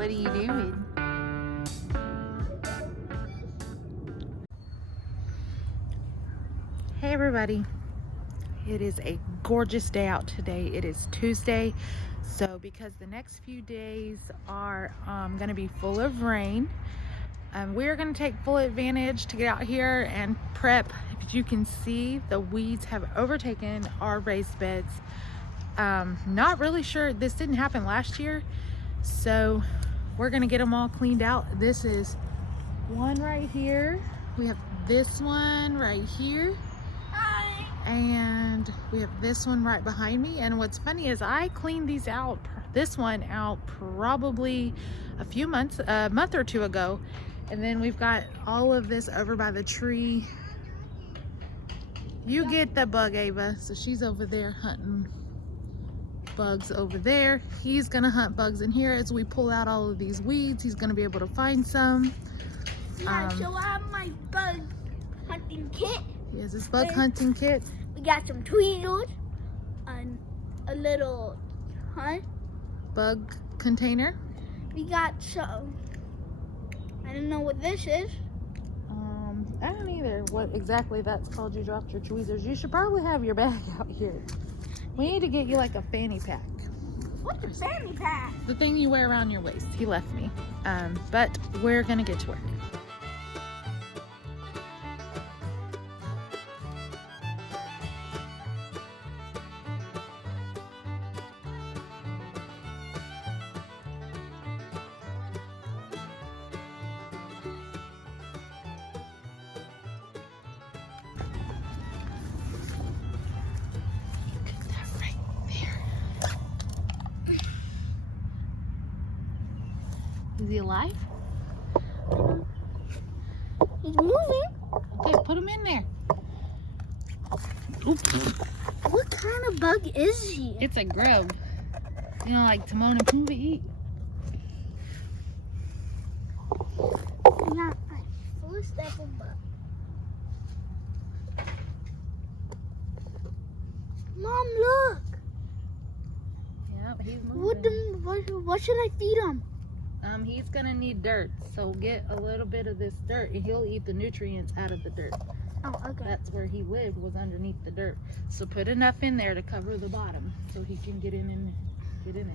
What are you doing? Hey everybody. It is a gorgeous day out today. It is Tuesday. So because the next few days are going to be full of rain, we're going to take full advantage to get out here and prep. As you can see, the weeds have overtaken our raised beds. Not really sure, this didn't happen last year, so we're gonna get them all cleaned out. This is one right here. We have this one right here. Hi. And we have this one right behind me. And what's funny is I cleaned these out, this one out probably a month or two ago. And then we've got all of this over by the tree. You get the bug, Ava. So she's over there hunting bugs over there. He's gonna hunt bugs in here as we pull out all of these weeds. He's gonna be able to find some. Yeah, so I have my bug hunting kit. He has his bug hunting kit. We got some tweezers and a little bug container. We got some, I don't know what this is. I don't either what exactly that's called. You dropped your tweezers. You should probably have your bag out here. We need to get you like a fanny pack. What's a fanny pack? The thing you wear around your waist. He left me. But we're gonna get to work. Is he alive? He's moving. Okay, put him in there. Oops. What kind of bug is he? It's a grub. You know, like Timon and Pumbaa eat. Not my first ever bug. Mom, look. Yeah, he's moving. What should I feed him? He's gonna need dirt, so get a little bit of this dirt and he'll eat the nutrients out of the dirt. Oh, okay. That's where he lived, was underneath the dirt. So put enough in there to cover the bottom so he can get in it.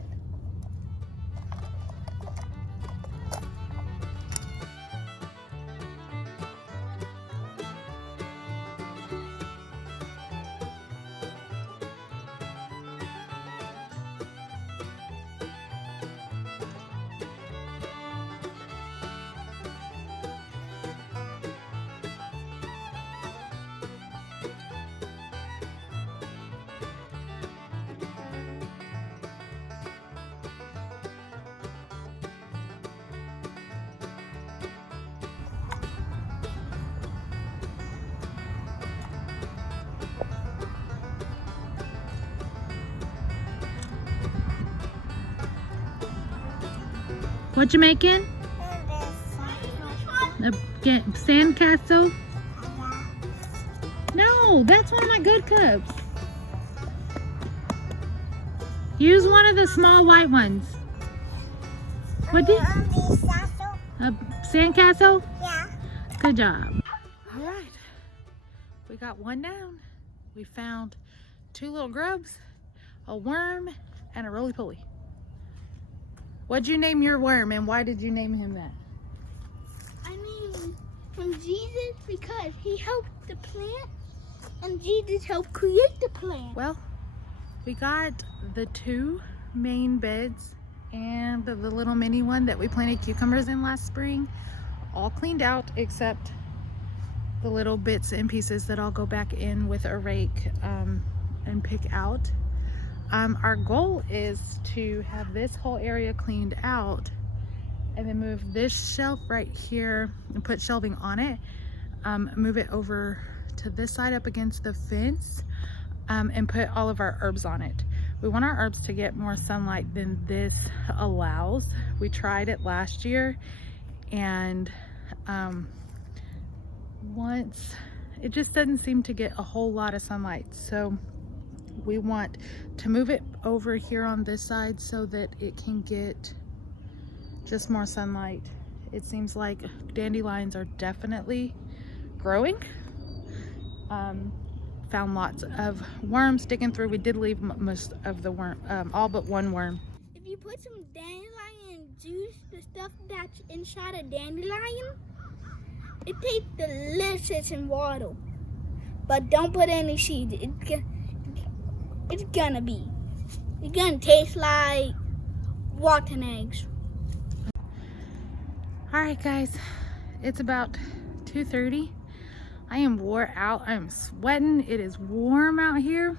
What you making? A sandcastle? No, that's one of my good cups. Use one of the small white ones. What did? A sandcastle? Yeah. Good job. All right, we got one down. We found 2 little grubs, a worm, and a roly-poly. What'd you name your worm, and why did you name him that? I named him Jesus because he helped the plant, and Jesus helped create the plant. Well, we got the 2 main beds and the little mini one that we planted cucumbers in last spring, all cleaned out except the little bits and pieces that I'll go back in with a rake and pick out. Our goal is to have this whole area cleaned out and then move this shelf right here and put shelving on it, move it over to this side up against the fence, and put all of our herbs on it. We want our herbs to get more sunlight than this allows. We tried it last year, and once it just doesn't seem to get a whole lot of sunlight. So we want to move it over here on this side so that it can get just more sunlight. It seems like dandelions are definitely growing. Found lots of worms digging through. We did leave most of the worm, all but one worm. If you put some dandelion juice, the stuff that's inside a dandelion, it tastes delicious in water. But don't put any seeds. It's gonna taste like rotten eggs. All right, guys, it's about 2:30. I am wore out. I'm sweating. It is warm out here.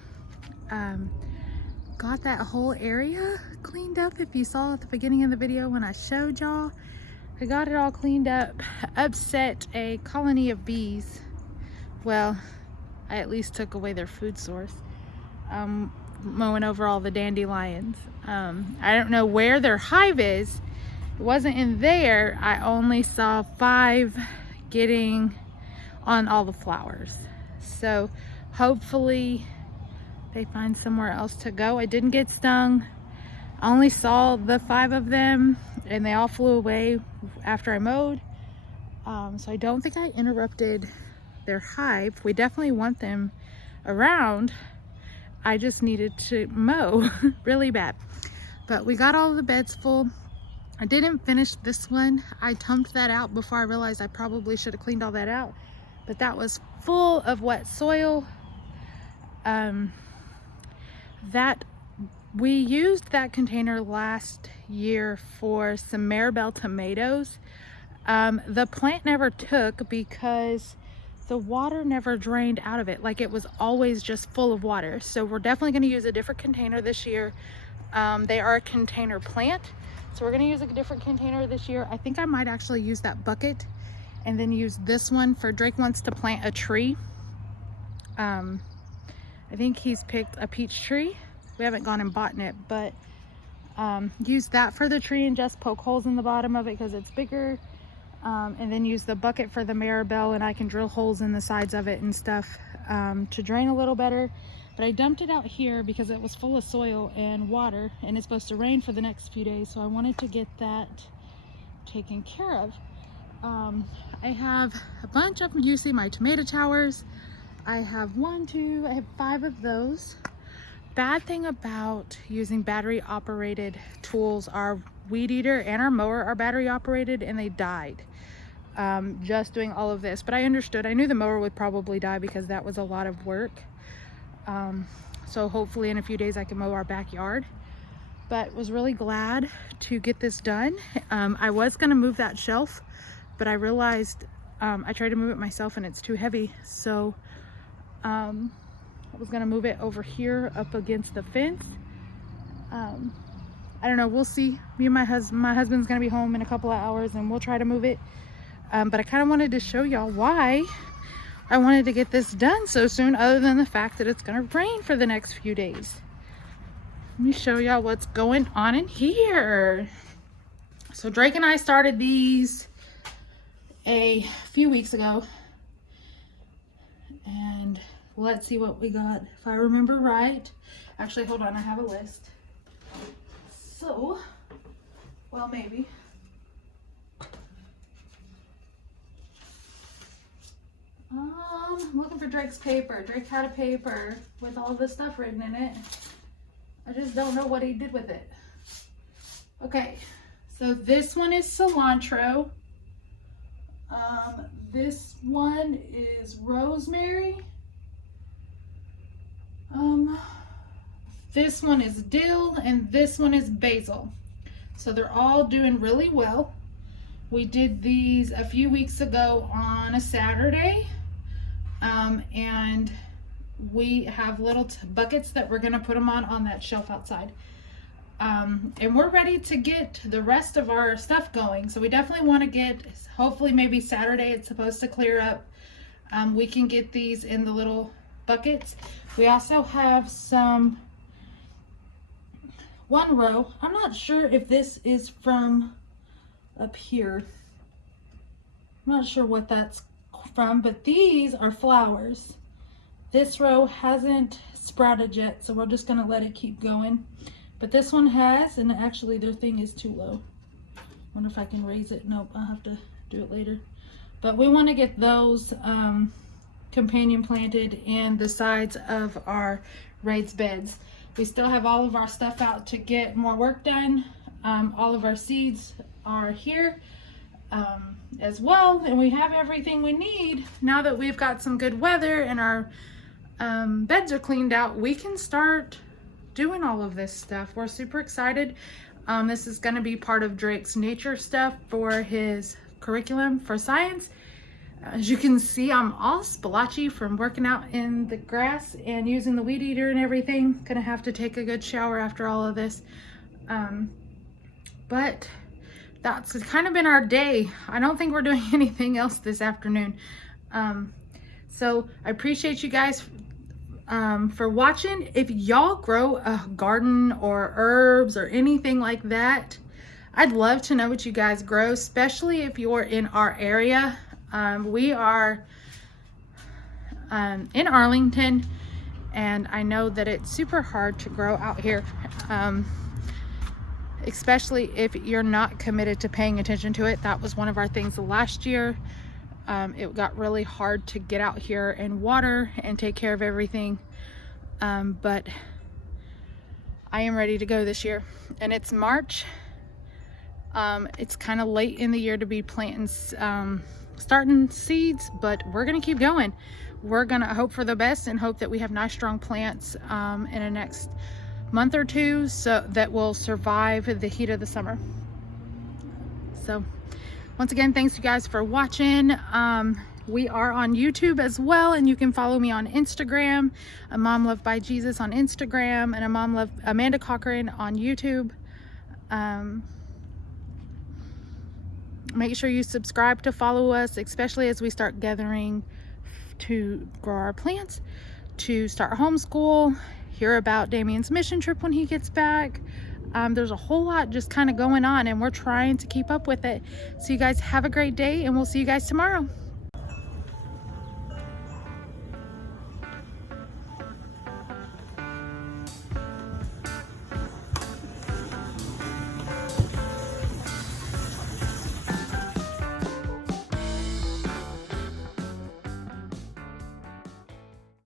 Got that whole area cleaned up. If you saw at the beginning of the video when I showed y'all, I got it all cleaned up. Upset a colony of bees. Well, I at least took away their food source. Mowing over all the dandelions. I don't know where their hive is. It wasn't in there. I only saw 5 getting on all the flowers. So hopefully they find somewhere else to go. I didn't get stung. I only saw the 5 of them and they all flew away after I mowed. So I don't think I interrupted their hive. We definitely want them around. I just needed to mow really bad. But we got all the beds full. I didn't finish this one. I tumped that out before I realized I probably should have cleaned all that out. But that was full of wet soil. That we used that container last year for some Maribel tomatoes. The plant never took because the water never drained out of it. Like, it was always just full of water. So we're definitely going to use a different container this year. They are a container plant, so we're going to use a different container this year. I think I might actually use that bucket and then use this one for Drake wants to plant a tree. I think he's picked a peach tree. We haven't gone and bought it, but use that for the tree and just poke holes in the bottom of it because it's bigger. And then use the bucket for the Maribel, and I can drill holes in the sides of it and stuff to drain a little better. But I dumped it out here because it was full of soil and water, and it's supposed to rain for the next few days, so I wanted to get that taken care of. I have a bunch of them. You see my tomato towers. I have 5 of those. Bad thing about using battery operated tools, our weed eater and our mower are battery operated and they died just doing all of this. But I understood. I knew the mower would probably die because that was a lot of work. So hopefully in a few days I can mow our backyard. But was really glad to get this done. I was going to move that shelf, but I realized I tried to move it myself and it's too heavy. So I was going to move it over here up against the fence. I don't know, we'll see. Me and my husband's going to be home in a couple of hours and we'll try to move it. But I kind of wanted to show y'all why I wanted to get this done so soon, other than the fact that it's going to rain for the next few days. Let me show y'all what's going on in here. So Drake and I started these a few weeks ago. And let's see what we got. If I remember right. Actually, hold on, I have a list. So, well, maybe. I'm looking for Drake's paper. Drake had a paper with all this stuff written in it. I just don't know what he did with it. Okay, so this one is cilantro. This one is rosemary. This one is dill, and this one is basil. So they're all doing really well. We did these a few weeks ago on a Saturday. And we have little buckets that we're gonna put them on that shelf outside. And we're ready to get the rest of our stuff going. So we definitely want to get, hopefully maybe Saturday it's supposed to clear up. We can get these in the little buckets. We also have one row. I'm not sure if this is from up here. I'm not sure what that's from, but these are flowers. This row hasn't sprouted yet, so we're just gonna let it keep going. But this one has, and actually their thing is too low. Wonder if I can raise it. Nope, I'll have to do it later. But we want to get those companion planted in the sides of our raised beds. We still have all of our stuff out to get more work done. All of our seeds are here as well, and we have everything we need. Now that we've got some good weather and our beds are cleaned out, we can start doing all of this stuff. We're super excited. This is going to be part of Drake's nature stuff for his curriculum for science. As you can see, I'm all splotchy from working out in the grass and using the weed eater and everything. Gonna have to take a good shower after all of this. But that's kind of been our day. I don't think we're doing anything else this afternoon. So I appreciate you guys for watching. If y'all grow a garden or herbs or anything like that, I'd love to know what you guys grow, especially if you're in our area. We are in Arlington, and I know that it's super hard to grow out here, especially if you're not committed to paying attention to it. That was one of our things last year. It got really hard to get out here and water and take care of everything, but I am ready to go this year. And it's March. It's kind of late in the year to be planting starting seeds, but we're gonna keep going. We're gonna hope for the best and hope that we have nice strong plants in the next month or two, so that will survive the heat of the summer. So once again, thanks you guys for watching. We are on YouTube as well, and you can follow me on Instagram, A Mom Loved by Jesus on Instagram, and A Mom Loved Amanda Cochran on YouTube. Make sure you subscribe to follow us, especially as we start gathering to grow our plants, to start homeschool, hear about Damien's mission trip when he gets back. There's a whole lot just kind of going on, and we're trying to keep up with it. So you guys have a great day, and we'll see you guys tomorrow.